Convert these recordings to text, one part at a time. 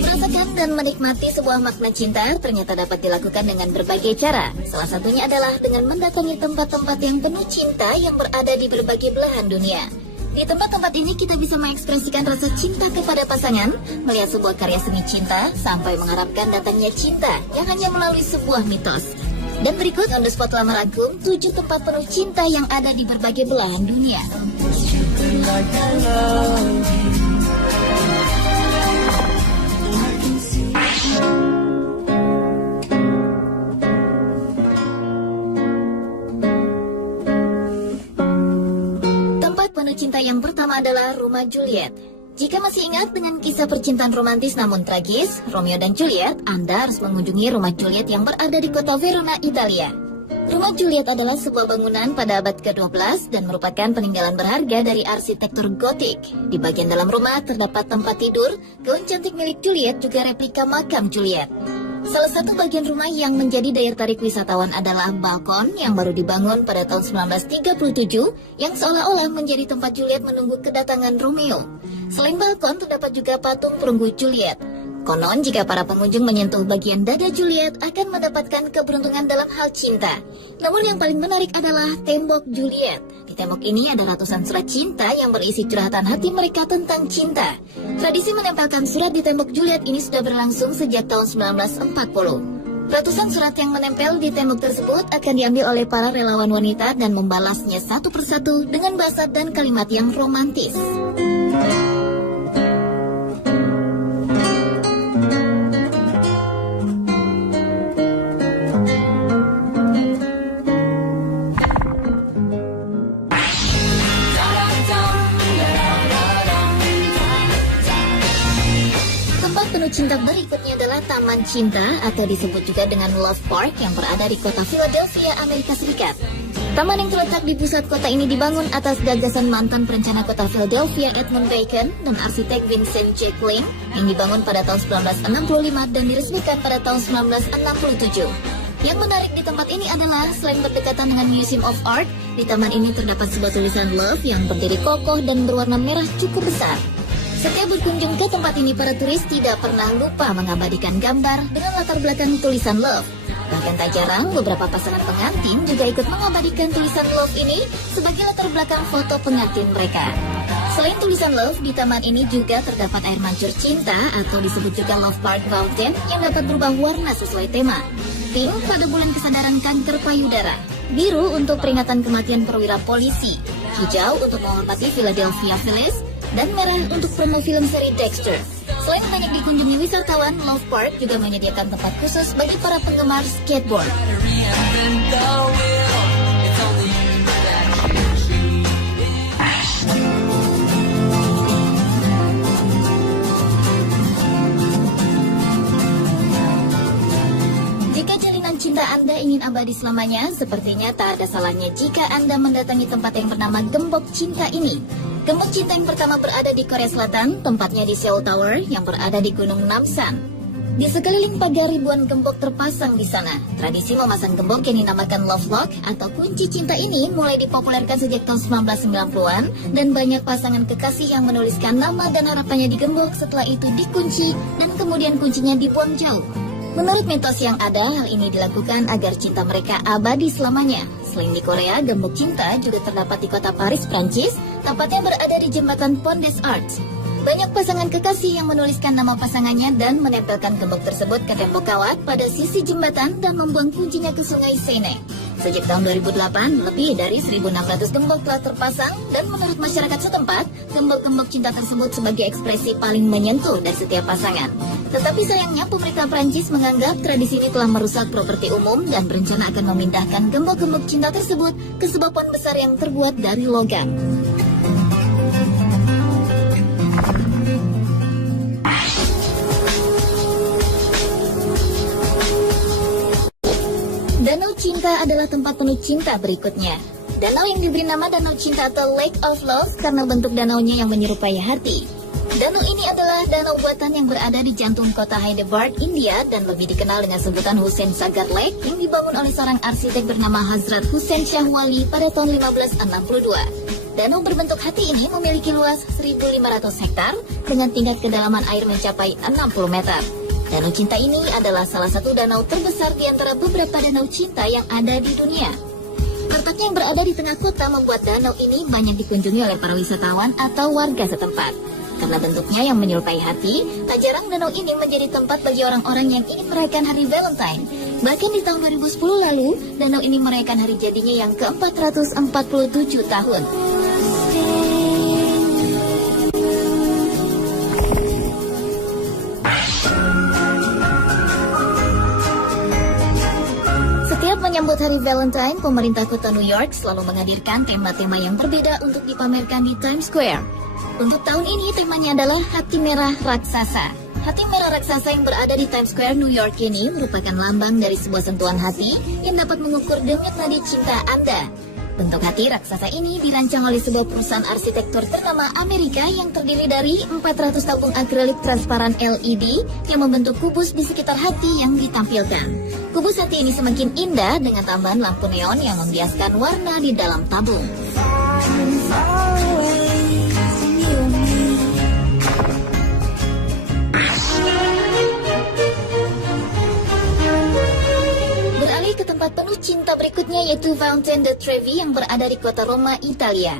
Merasakan dan menikmati sebuah makna cinta ternyata dapat dilakukan dengan berbagai cara. Salah satunya adalah dengan mendatangi tempat-tempat yang penuh cinta yang berada di berbagai belahan dunia. Di tempat-tempat ini kita bisa mengekspresikan rasa cinta kepada pasangan, melihat sebuah karya seni cinta, sampai mengharapkan datangnya cinta yang hanya melalui sebuah mitos. Dan berikut on the spot lamar agung 7 tempat penuh cinta yang ada di berbagai belahan dunia. Cinta yang pertama adalah Rumah Juliet. Jika masih ingat dengan kisah percintaan romantis namun tragis, Romeo dan Juliet, Anda harus mengunjungi Rumah Juliet yang berada di kota Verona, Italia. Rumah Juliet adalah sebuah bangunan pada abad ke-12 dan merupakan peninggalan berharga dari arsitektur gotik. Di bagian dalam rumah terdapat tempat tidur, gaun cantik milik Juliet, juga replika makam Juliet. Salah satu bagian rumah yang menjadi daya tarik wisatawan adalah balkon yang baru dibangun pada tahun 1937 yang seolah-olah menjadi tempat Juliet menunggu kedatangan Romeo. Selain balkon, terdapat juga patung perunggu Juliet. Konon, jika para pengunjung menyentuh bagian dada Juliet akan mendapatkan keberuntungan dalam hal cinta. Namun yang paling menarik adalah tembok Juliet. Di tembok ini ada ratusan surat cinta yang berisi curhatan hati mereka tentang cinta. Tradisi menempelkan surat di tembok Juliet ini sudah berlangsung sejak tahun 1940. Ratusan surat yang menempel di tembok tersebut akan diambil oleh para relawan wanita dan membalasnya satu persatu dengan bahasa dan kalimat yang romantis. Cinta berikutnya adalah Taman Cinta atau disebut juga dengan Love Park yang berada di kota Philadelphia, Amerika Serikat. Taman yang terletak di pusat kota ini dibangun atas gagasan mantan perencana kota Philadelphia Edmund Bacon dan arsitek Vincent J. Kling yang dibangun pada tahun 1965 dan diresmikan pada tahun 1967. Yang menarik di tempat ini adalah selain berdekatan dengan Museum of Art, di taman ini terdapat sebuah tulisan Love yang berdiri kokoh dan berwarna merah cukup besar. Setiap berkunjung ke tempat ini, para turis tidak pernah lupa mengabadikan gambar dengan latar belakang tulisan Love. Bahkan tak jarang, beberapa pasangan pengantin juga ikut mengabadikan tulisan Love ini sebagai latar belakang foto pengantin mereka. Selain tulisan Love, di taman ini juga terdapat air mancur cinta atau disebut juga Love Park Fountain yang dapat berubah warna sesuai tema. Pink pada bulan kesadaran kanker payudara, biru untuk peringatan kematian perwira polisi, hijau untuk menghormati Philadelphia Phillies, dan merah untuk promo film seri Dexter. Selain banyak dikunjungi wisatawan, Love Park juga menyediakan tempat khusus bagi para penggemar skateboard. Jika jalinan cinta Anda ingin abadi selamanya, sepertinya tak ada salahnya jika Anda mendatangi tempat yang bernama Gembok Cinta ini. Gembok cinta yang pertama berada di Korea Selatan, tempatnya di Seoul Tower yang berada di Gunung Namsan. Di sekeliling pagar ribuan gembok terpasang di sana. Tradisi memasang gembok yang dinamakan Love Lock atau kunci cinta ini mulai dipopulerkan sejak tahun 1990-an dan banyak pasangan kekasih yang menuliskan nama dan harapannya di gembok, setelah itu dikunci dan kemudian kuncinya dibuang jauh. Menurut mitos yang ada, hal ini dilakukan agar cinta mereka abadi selamanya. Selain di Korea, gembok cinta juga terdapat di kota Paris, Prancis, tempatnya berada di jembatan Pont des Arts. Banyak pasangan kekasih yang menuliskan nama pasangannya dan menempelkan gembok tersebut ke tembok kawat pada sisi jembatan dan membuang kuncinya ke sungai Seine. Sejak tahun 2008, lebih dari 1.600 gembok telah terpasang dan menurut masyarakat setempat, gembok-gembok cinta tersebut sebagai ekspresi paling menyentuh dari setiap pasangan. Tetapi sayangnya, pemerintah Prancis menganggap tradisi ini telah merusak properti umum dan berencana akan memindahkan gembok-gembok cinta tersebut ke sebuah pohon besar yang terbuat dari logam. Danau Cinta adalah tempat penuh cinta berikutnya. Danau yang diberi nama Danau Cinta atau Lake of Love karena bentuk danaunya yang menyerupai hati. Danau ini adalah danau buatan yang berada di jantung kota Hyderabad, India dan lebih dikenal dengan sebutan Hussein Sagar Lake yang dibangun oleh seorang arsitek bernama Hazrat Hussein Shah Wali pada tahun 1562. Danau berbentuk hati ini memiliki luas 1.500 hektar dengan tingkat kedalaman air mencapai 60 meter. Danau Cinta ini adalah salah satu danau terbesar di antara beberapa danau cinta yang ada di dunia. Letaknya yang berada di tengah kota membuat danau ini banyak dikunjungi oleh para wisatawan atau warga setempat. Karena bentuknya yang menyerupai hati, tak jarang danau ini menjadi tempat bagi orang-orang yang ingin merayakan hari Valentine. Bahkan di tahun 2010 lalu, danau ini merayakan hari jadinya yang ke-447 tahun. Setiap menyambut hari Valentine, pemerintah kota New York selalu menghadirkan tema-tema yang berbeda untuk dipamerkan di Times Square. Untuk tahun ini temanya adalah Hati Merah Raksasa. Hati merah raksasa yang berada di Times Square, New York ini merupakan lambang dari sebuah sentuhan hati yang dapat mengukur denyut nadi cinta Anda. Bentuk hati raksasa ini dirancang oleh sebuah perusahaan arsitektur ternama Amerika yang terdiri dari 400 tabung akrilik transparan LED yang membentuk kubus di sekitar hati yang ditampilkan. Kubus hati ini semakin indah dengan tambahan lampu neon yang membiaskan warna di dalam tabung. Ke tempat penuh cinta berikutnya yaitu Fountain de Trevi yang berada di kota Roma, Italia.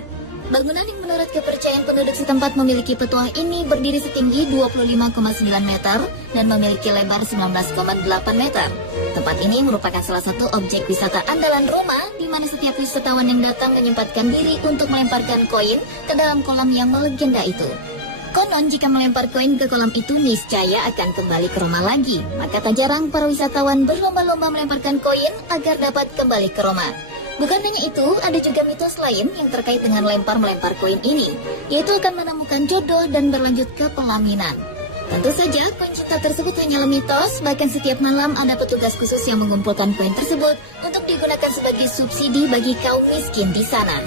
Bangunan yang menurut kepercayaan penduduk setempat memiliki petuah ini berdiri setinggi 25,9 meter dan memiliki lebar 19,8 meter. Tempat ini merupakan salah satu objek wisata andalan Roma di mana setiap wisatawan yang datang menyempatkan diri untuk melemparkan koin ke dalam kolam yang melegenda itu. Konon jika melempar koin ke kolam itu niscaya akan kembali ke Roma lagi. Maka tak jarang para wisatawan berlomba-lomba melemparkan koin agar dapat kembali ke Roma. Bukan hanya itu, ada juga mitos lain yang terkait dengan lempar-melempar koin ini, yaitu akan menemukan jodoh dan berlanjut ke pelaminan. Tentu saja koin cinta tersebut hanyalah mitos, bahkan setiap malam ada petugas khusus yang mengumpulkan koin tersebut untuk digunakan sebagai subsidi bagi kaum miskin di sana.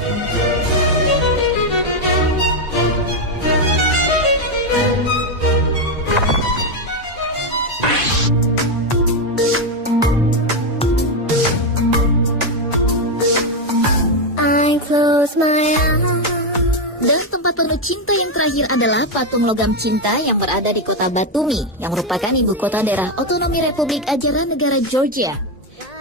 Dan tempat penuh cinta yang terakhir adalah patung logam cinta yang berada di kota Batumi, yang merupakan ibu kota daerah otonomi Republik Ajaran Negara Georgia.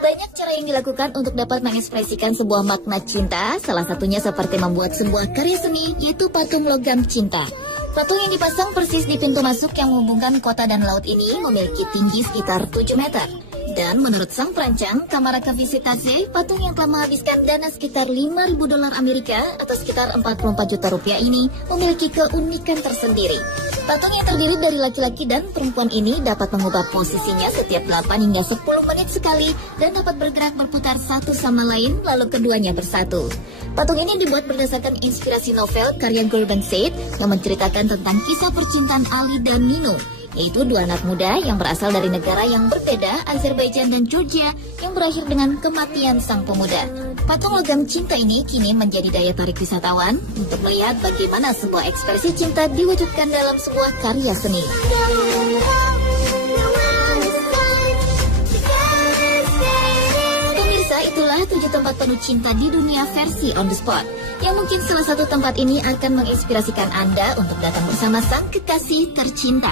Banyak cara yang dilakukan untuk dapat mengekspresikan sebuah makna cinta, salah satunya seperti membuat sebuah karya seni, yaitu patung logam cinta. Patung yang dipasang persis di pintu masuk yang menghubungkan kota dan laut ini memiliki tinggi sekitar 7 meter. Dan menurut sang perancang, Camarata Visitaze, patung yang telah menghabiskan dana sekitar $5.000 Amerika atau sekitar 44 juta rupiah ini memiliki keunikan tersendiri. Patung yang terdiri dari laki-laki dan perempuan ini dapat mengubah posisinya setiap 8 hingga 10 menit sekali dan dapat bergerak berputar satu sama lain lalu keduanya bersatu. Patung ini dibuat berdasarkan inspirasi novel karya Gulben Said yang menceritakan tentang kisah percintaan Ali dan Nino, yaitu dua anak muda yang berasal dari negara yang berbeda, Azerbaijan dan Georgia, yang berakhir dengan kematian sang pemuda. Patung logam cinta ini kini menjadi daya tarik wisatawan untuk melihat bagaimana sebuah ekspresi cinta diwujudkan dalam sebuah karya seni. Pemirsa, itulah 7 tempat penuh cinta di dunia versi on the spot, yang mungkin salah satu tempat ini akan menginspirasikan Anda untuk datang bersama sang kekasih tercinta.